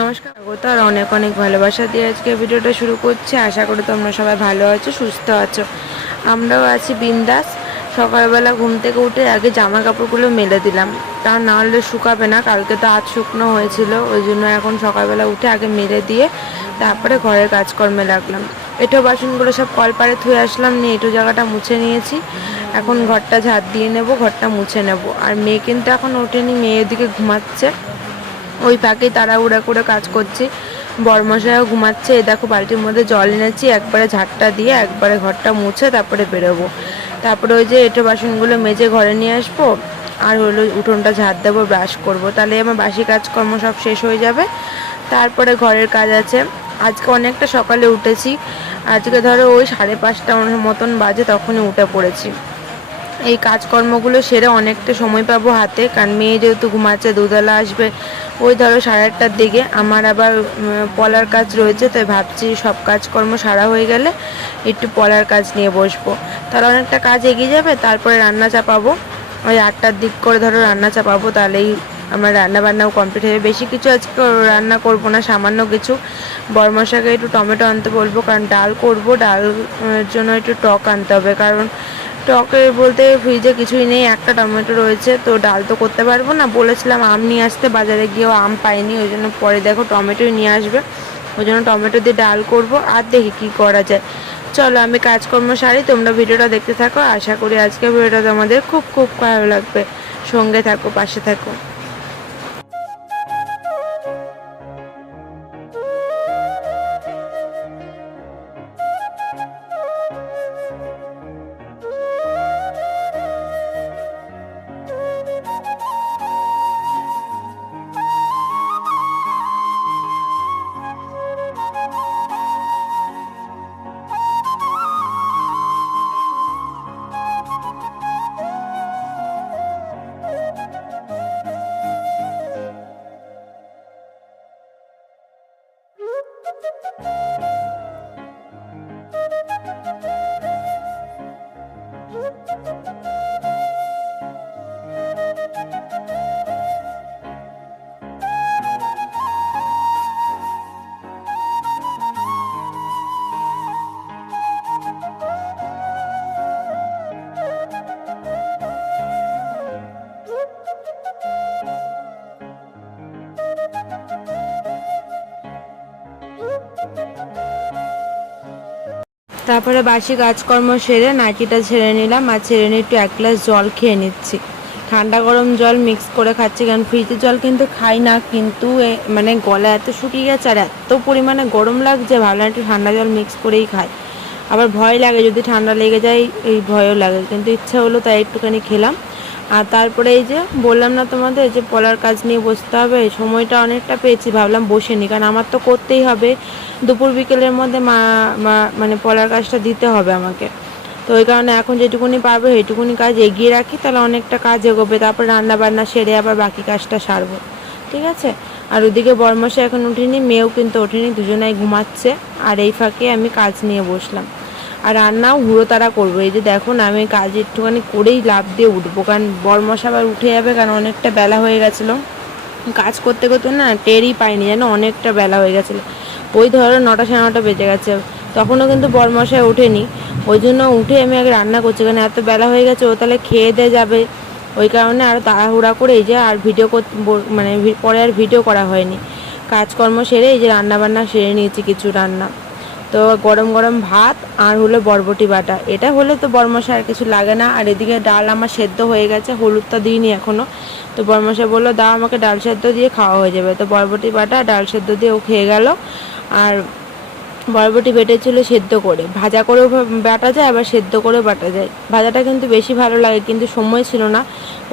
নমস্কার, স্বাগত আর অনেক অনেক ভালোবাসা দিয়ে আজকে ভিডিওটা শুরু করছি। আশা করি তোমরা সবাই ভালো আছো, সুস্থ আছো। আমরাও আছি বিন্দাস। সকালবেলা ঘুম থেকে উঠে আগে জামা কাপড়গুলো মেলে দিলাম, তা না হলে শুকাবে না। কালকে তো আজ শুকনো হয়েছিল, ওই জন্য এখন সকালবেলা উঠে আগে মেলে দিয়ে তারপরে ঘরের কাজকর্মে লাগলাম। এঁটো বাসনগুলো সব কলপাড়ে ধুয়ে আসলাম, নিয়ে এঁটো জায়গাটা মুছে নিয়েছি। এখন ঘরটা ঝাড় দিয়ে নেব, ঘরটা মুছে নেব। আর মেয়ে কিন্তু এখন ওঠেনি, মেয়ের দিকে ঘুমাচ্ছে। ওই ফাঁকেই তাড়াহুড়া করে কাজ করছি। বরমশাইও ঘুমাচ্ছে। এই দেখো বালতির মধ্যে জল এনেছি, একবারে ঝাড়টা দিয়ে একবারে ঘরটা মুছে তারপরে বেরোবো। তারপরে ওই যে এঁটো বাসনগুলো মেজে ঘরে নিয়ে আসবো, আর হলো উঠোনটা ঝাড় দেবো, ব্রাশ করব, তাহলে আমার বাসি কাজকর্ম সব শেষ হয়ে যাবে। তারপরে ঘরের কাজ আছে। আজকে অনেকটা সকালে উঠেছি, আজকে ধরো ওই 5:30 মতন বাজে, তখনই উঠে পড়েছি। এই কাজকর্মগুলো সেরে অনেকটা সময় পাবো হাতে, কারণ মেয়ে যেহেতু ঘুমাচ্ছে, দুধওয়ালা আসবে ওই ধরো 8:30টার দিকে। আমার আবার পলার কাজ রয়েছে, তাই ভাবছি সব কাজকর্ম সারা হয়ে গেলে একটু পলার কাজ নিয়ে বসবো, তাহলে অনেকটা কাজ এগিয়ে যাবে। তারপরে রান্না চাপাবো, ওই 8টার দিক করে ধরো রান্না চাপাবো, তাহলেই আমার রান্না বান্নাও কমপ্লিট হবে। বেশি কিছু আজকে রান্না করব না, সামান্য কিছু। বরমশাকে একটু টমেটো আনতে বলবো, কারণ ডাল করব, ডালের জন্য একটু টক আনতে হবে। কারণ টকে বলতে ফ্রিজে কিছুই নেই, একটা টমেটো রয়েছে, তো ডাল তো করতে পারবো না। বলেছিলাম আম নিয়ে আসতে, বাজারে গিয়েও আম পাইনি, ওই জন্য পরে দেখো টমেটোই নিয়ে আসবে, ওই জন্য টমেটো দিয়ে ডাল করব। আর দেখি কি করা যায়। চলো আমি কাজকর্ম সারি, তোমরা ভিডিওটা দেখতে থাকো। আশা করি আজকে ভিডিওটা তোমাদের খুব খুব ভালো লাগবে। সঙ্গে থাকো, পাশে থাকো। তারপরে বাসি কাজকর্ম সেরে নাইটিটা ছেড়ে নিলাম, আর ছেড়ে নিয়ে একটু 1 গ্লাস জল খেয়ে নিচ্ছি। ঠান্ডা গরম জল মিক্স করে খাচ্ছি, কারণ ফ্রিজের জল কিন্তু খাই না, কিন্তু মানে গলা এত শুকিয়ে গেছে আর এত পরিমাণে গরম লাগছে, ভাবলাম একটু ঠান্ডা জল মিক্স করেই খাই। আবার ভয় লাগে যদি ঠান্ডা লেগে যায়, এই ভয়ও লাগে, কিন্তু ইচ্ছা হলো তাই একটুখানি খেলাম। আর তারপরে এই যে বললাম না তোমাদের যে পলার কাজ নিয়ে বসতে হবে, সময়টা অনেকটা পেয়েছি, ভাবলাম বসে নি, কারণ আমার তো করতেই হবে। দুপুর বিকেলের মধ্যে মানে পলার কাজটা দিতে হবে আমাকে, তো ওই কারণে এখন যেটুকুনি পারবো সেইটুকুনি কাজ এগিয়ে রাখি, তাহলে অনেকটা কাজ এগোবে। তারপর রান্না বান্না সেরে আবার বাকি কাজটা সারবো, ঠিক আছে। আর ওদিকে বরমশাই এখন উঠিনি, মেয়েও কিন্তু ওঠেনি, দুজনাই ঘুমাচ্ছে। আর এই ফাঁকে আমি কাজ নিয়ে বসলাম, আর রান্নাও হুড়োতাড়া করবো। এই যে দেখো না, আমি কাজ একটুখানি করেই লাফ দিয়ে উঠবো, কারণ বরমশা আবার উঠে যাবে, কারণ অনেকটা বেলা হয়ে গেছিলো। কাজ করতে করতে না টেরই পাইনি, যেন অনেকটা বেলা হয়ে গেছিলো। ওই ধরো 9টা 9:30 বেজে গেছে, তখনও কিন্তু বরমশাই ওঠেনি। ওই জন্য উঠে আমি আগে রান্না করছি, কারণ এত বেলা হয়ে গেছে, ও তাহলে খেয়ে দিয়ে যাবে। ওই কারণে আরও তাড়াহুড়া করে এই যে আর ভিডিও করতে মানে পরে আর ভিডিও করা হয়নি। কাজকর্ম সেরে এই যে রান্নাবান্না সেরে নিয়েছি, কিছু রান্না। তো গরম গরম ভাত আর হলো বরবটি বাটা, এটা হলে তো বরমশাই আর কিছু লাগে না। আর এদিকে ডাল আমার সেদ্ধ হয়ে গেছে, হলুদটা দিইনি এখনও। তো বরমশাই বললো দাও আমাকে, ডাল সেদ্ধ দিয়ে খাওয়া হয়ে যাবে। তো বরবটি বাটা ডাল সেদ্ধ দিয়ে ও খেয়ে গেল। আর বরবটি বেটেছিল সেদ্ধ করে, ভাজা করেও বাটা যায়, আবার সেদ্ধ করেও বাটা যায়। ভাজাটা কিন্তু বেশি ভালো লাগে, কিন্তু সময় ছিল না,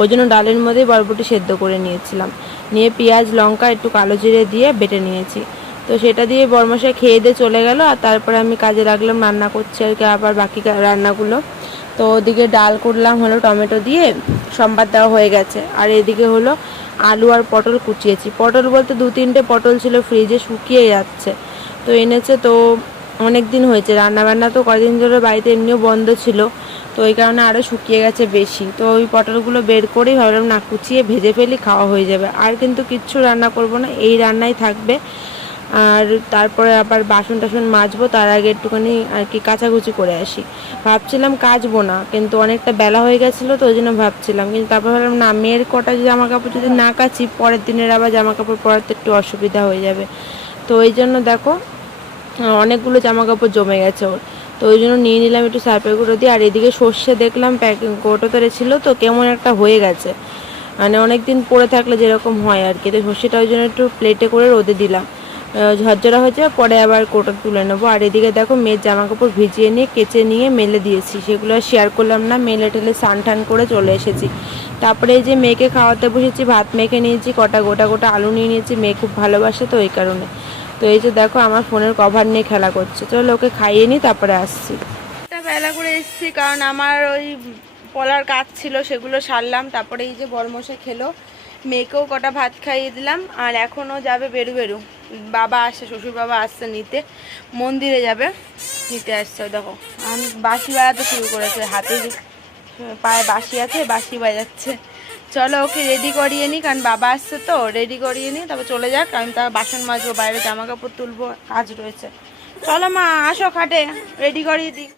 ওই জন্য ডালের মধ্যেই বরবটি সেদ্ধ করে নিয়েছিলাম। নিয়ে পেঁয়াজ লঙ্কা একটু কালো জিরে দিয়ে বেটে নিয়েছি। তো সেটা দিয়ে বরমশাই খেয়ে দিয়ে চলে গেল। আর তারপরে আমি কাজে লাগলাম, রান্না করছি আর কি, আবার বাকি রান্নাগুলো। তো ওদিকে ডাল করলাম হলো টমেটো দিয়ে, সম্বাদ দেওয়া হয়ে গেছে। আর এদিকে হলো আলু আর পটল কুচিয়েছি। পটল বলতে 2-3টে পটল ছিল ফ্রিজে, শুকিয়ে যাচ্ছে, তো এনেছে। তো অনেক দিন হয়েছে রান্নাবান্না, তো কদিন ধরে বাড়িতে এমনিও বন্ধ ছিল, তো ওই কারণে আরও শুকিয়ে গেছে বেশি। তো ওই পটলগুলো বের করেই ভাবলাম না কুচিয়ে ভেজে ফেলি, খাওয়া হয়ে যাবে। আর কিন্তু কিচ্ছু রান্না করব না, এই রান্নাই থাকবে। আর তারপরে আবার বাসন টাসন মাজবো, তার আগে একটুখানি আর কি কাচাকুচি করে আসি। ভাবছিলাম কাচবো না, কিন্তু অনেকটা বেলা হয়ে গেছিলো তো ওই জন্য ভাবছিলাম, কিন্তু তারপর ভাবলাম না, মেয়ের কটা জামা কাপড় যদি না কাচি পরের দিনের আবার জামা কাপড় পরাতে একটু অসুবিধা হয়ে যাবে। তো ওই জন্য দেখো অনেকগুলো জামা কাপড় জমে গেছে ওর। তো ওই জন্য নিয়ে নিলাম একটু সার্ফের গুঁড়ো দিয়ে। আর এদিকে সর্ষে দেখলাম প্যাকিং কৌটোতে ছিল, তো কেমন একটা হয়ে গেছে, মানে অনেক দিন পরে থাকলে যেরকম হয় আর কি। তো সর্ষেটা ওই জন্য একটু প্লেটে করে রোদে দিলাম, ঝরঝরা হয়ে যাবে, পরে আবার কৌটো তুলে নেবো। আর এদিকে দেখো মেয়ের জামা কাপড় ভিজিয়ে নিয়ে কেচে নিয়ে মেলে দিয়েছি, সেগুলো শেয়ার করলাম না। মেলে টেলে স্নান টান করে চলে এসেছি। তারপরে এই যে মেয়েকে খাওয়াতে বসেছি, ভাত মেখে নিয়েছি, কটা গোটা গোটা আলু নিয়ে নিয়েছি, মেয়ে খুব ভালোবাসে তো এই কারণে। তো এই যে দেখো আমার ফোনের কভার নিয়ে খেলা করছে, চলো ওকে খাইয়ে নিই তারপরে আসছি। বেলা করে এসেছি কারণ আমার ওই পলার কাজ ছিল, সেগুলো সারলাম। তারপরে এই যে বরমশাই খেলো, মেয়েকেও কটা ভাত খাইয়ে দিলাম। আর এখনও যাবে বেরু বেরু, বাবা আসছে, শ্বশুর বাবা আসছে নিতে, মন্দিরে যাবে, নিতে আসছে। দেখো আমি বাঁশি বাজাতে শুরু করেছে, হাতে পায়ে বাঁশি আছে, বাঁশি বাজাচ্ছে। চলো ওকে রেডি করিয়ে নিই, কারণ বাবা আসছে তো, রেডি করিয়ে নিই, তারপর চলে যাক। আমি তার বাসন মাজবো, বাইরে জামা কাপড় তুলবো, কাজ রয়েছে। চলো মা আসো, খাটে রেডি করিয়ে দিই।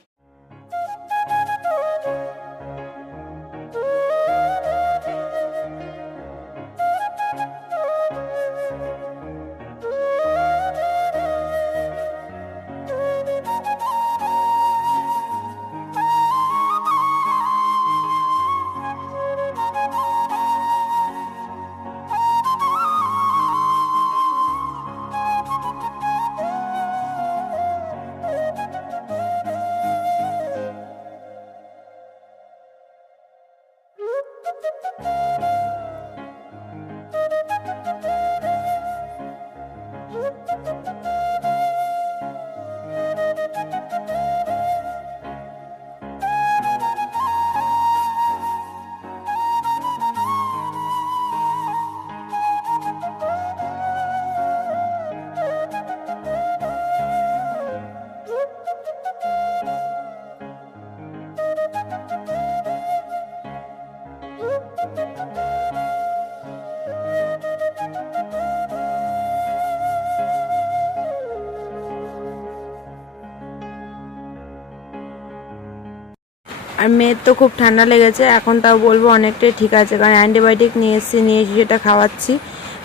আর মেয়ের তো খুব ঠান্ডা লেগেছে এখন, তাও বলবো অনেকটাই ঠিক আছে, কারণ অ্যান্টিবায়োটিক নিয়ে এসেছি সেটা খাওয়াচ্ছি,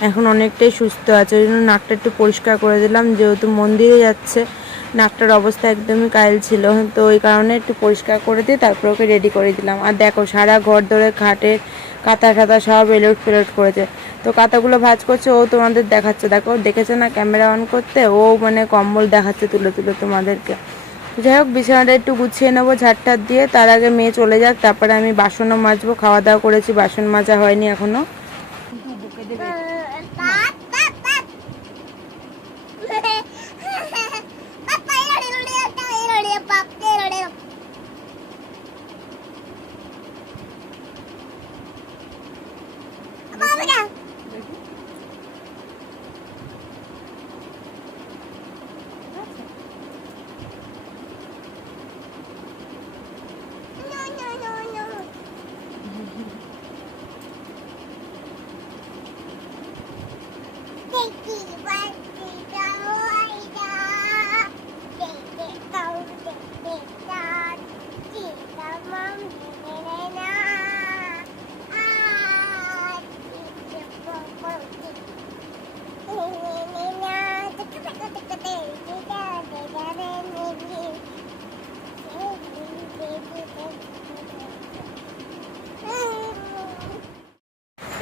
এখন অনেকটাই সুস্থ আছে। ওই জন্য নাকটা একটু পরিষ্কার করে দিলাম, যেহেতু মন্দিরে যাচ্ছে, নাকটার অবস্থা একদমই কাইল ছিল, তো ওই কারণে একটু পরিষ্কার করে দিয়ে তারপর ওকে রেডি করে দিলাম। আর দেখো সারা ঘর ধরে খাটের কাঁথা টাতা সব এলোট ফেলোট করেছে। তো কাঁথাগুলো ভাঁজ করছে, ও তোমাদের দেখাচ্ছে, দেখো দেখেছে না ক্যামেরা অন করতে, ও মানে কম্বল দেখাচ্ছে তুলে তুলে তোমাদেরকে। যাই হোক বিছানাটা একটু গুছিয়ে নেবো ঝাড়টার দিয়ে, তার আগে মেয়ে চলে যাক, তারপরে আমি বাসনও মাজবো। খাওয়া দাওয়া করেছি, বাসন মাজা হয়নি এখনো।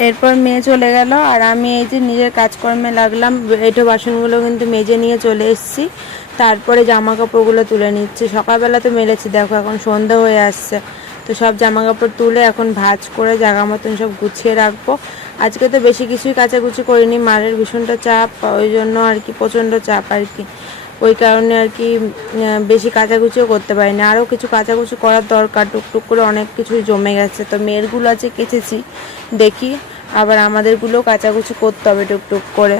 এরপর মেয়ে চলে গেল, আর আমি এই যে নিজের কাজকর্মে লাগলাম। এঁটো বাসনগুলো কিন্তু মেজে নিয়ে চলে এসেছি, তারপরে জামা কাপড়গুলো তুলে নিচ্ছি। সকালবেলা তো মেলেছি, দেখো এখন সন্ধ্যা হয়ে আসছে, তো সব জামা কাপড় তুলে এখন ভাঁজ করে জায়গা মতন সব গুছিয়ে রাখবো। আজকে তো বেশি কিছুই কাচাকুচি করিনি, মারের ভীষণটা চাপ, ওই জন্য আর কি প্রচণ্ড চাপ আর কি, ওই কারণে আর কি বেশি কাচাকুচিও করতে পারিনি। আরও কিছু কাচাকুচি করার দরকার, টুকটুক করে অনেক কিছুই জমে গেছে। তো মেয়েরগুলো আছে কেচেছি, দেখি আবার আমাদেরগুলো কাচাকুচি করতে হবে টুকটুক করে।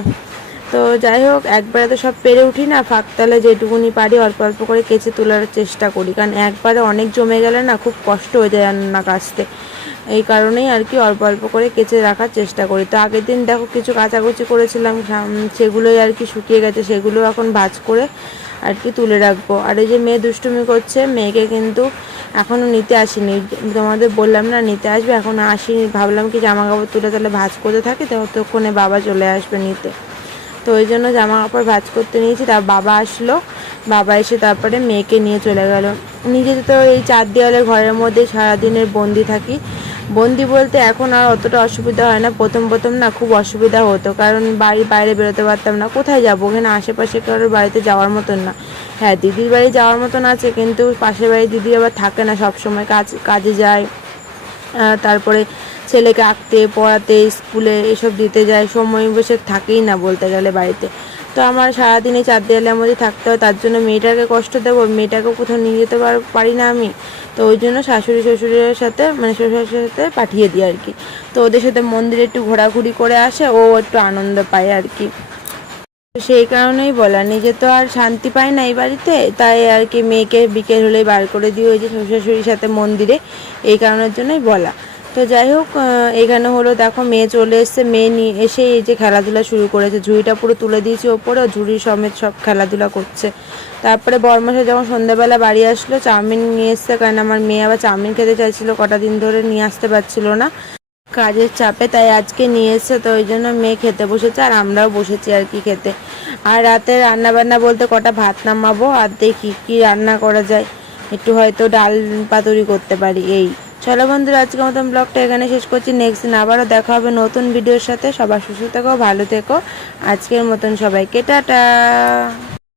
তো যাই হোক, একবারে তো সব পেরে উঠি না, ফাঁকতালে যেটুকুনি পারি অল্প অল্প করে কেচে তোলার চেষ্টা করি, কারণ একবারে অনেক জমে গেলে না খুব কষ্ট হয়ে যায় রান্না কাচতে। এই কারণেই আর কি অল্প অল্প করে কেচে রাখার চেষ্টা করি। তো আগের দিন দেখো কিছু কাচাকুচি করেছিলাম, সেগুলোই আর কি শুকিয়ে গেছে, সেগুলো এখন ভাঁজ করে আর কি তুলে রাখবো। আর এই যে মেয়ে দুষ্টুমি করছে, মেয়েকে কিন্তু এখনও নিতে আসিনি, তোমাদের বললাম না নিতে আসবে, এখনও আসিনি। ভাবলাম কি জামা কাপড় তুলে তাহলে ভাঁজ করতে থাকি, ততক্ষণে বাবা চলে আসবে নিতে। তো ওই জন্য জামা কাপড় ভাঁজ করতে নিয়েছি। তার বাবা আসলো, বাবা এসে তারপরে মেয়েকে নিয়ে চলে গেল। নিজে তো এই 4 দেওয়ালের ঘরের মধ্যে সারাদিনের বন্দি থাকি। বন্দি বলতে এখন আর অতটা অসুবিধা হয় না, প্রথম প্রথম না খুব অসুবিধা হতো, কারণ বাড়ির বাইরে বেরোতে পারতাম না। কোথায় যাবো, ওখানে আশেপাশে কারোর বাড়িতে যাওয়ার মতন না। হ্যাঁ, দিদির বাড়ি যাওয়ার মতন আছে, কিন্তু পাশের বাড়ি দিদি আবার থাকে না সব সময়, কাজে যায়। তারপরে ছেলেকে আঁকতে পড়াতে স্কুলে এসব দিতে যায়, সময় বসে থাকেই না বলতে গেলে বাড়িতে। তো আমার সারাদিন এই 4 দেওয়ালের মধ্যে থাকতে হয়, তার জন্য মেয়েটাকে কষ্ট দেবো, মেয়েটাকেও কোথাও নিয়ে যেতে পারি না আমি। তো ওই জন্য শাশুড়ি শ্বশুরের সাথে মানে শ্বশুরের সাথে পাঠিয়ে দিই আর কি। তো ওদের সাথে মন্দিরে একটু ঘোরাঘুরি করে আসে, ও একটু আনন্দ পায় আর কি। সেই কারণেই বলা, নিজে তো আর শান্তি পায় না এই বাড়িতে, তাই আর কি মেয়েকে বিকেল হলেই বার করে দিই ওই যে শ্বশুর শাশুড়ির সাথে মন্দিরে, এই কারণের জন্যই বলা। তো যাই হোক, এখানে হলো দেখো মেয়ে চলে এসছে, মেয়ে নিয়ে এসে এই যে খেলাধুলা শুরু করেছে, ঝুড়িটা পুরো তুলে দিয়েছি ওপরে, ঝুড়ি সমেত সব খেলাধুলা করছে। তারপরে বরমশাই যখন সন্ধ্যাবেলা বাড়ি আসলো, চাউমিন নিয়ে এসছে, কারণ আমার মেয়ে আবার চাউমিন খেতে চাইছিল, কটা দিন ধরে নিয়ে আসতে পারছিল না কাজের চাপে, তাই আজকে নিয়ে এসছে। তো ওই জন্য মেয়ে খেতে বসেছে, আর আমরাও বসেছি আর কি খেতে। আর রাতে রান্না বান্না বলতে কটা ভাত নামাবো, আর দেখি কি রান্না করা যায়, একটু হয়তো ডাল পাতুরি করতে পারি। এই চলো বন্ধুরা, আজকের মতন ব্লগটা এখানে শেষ করছি। নেক্সট দিন আবারও দেখা হবে নতুন ভিডিওর সাথে। সবার সুস্থ থেকো, ভালো থেকো। আজকের মতন সবাইকে টাটা।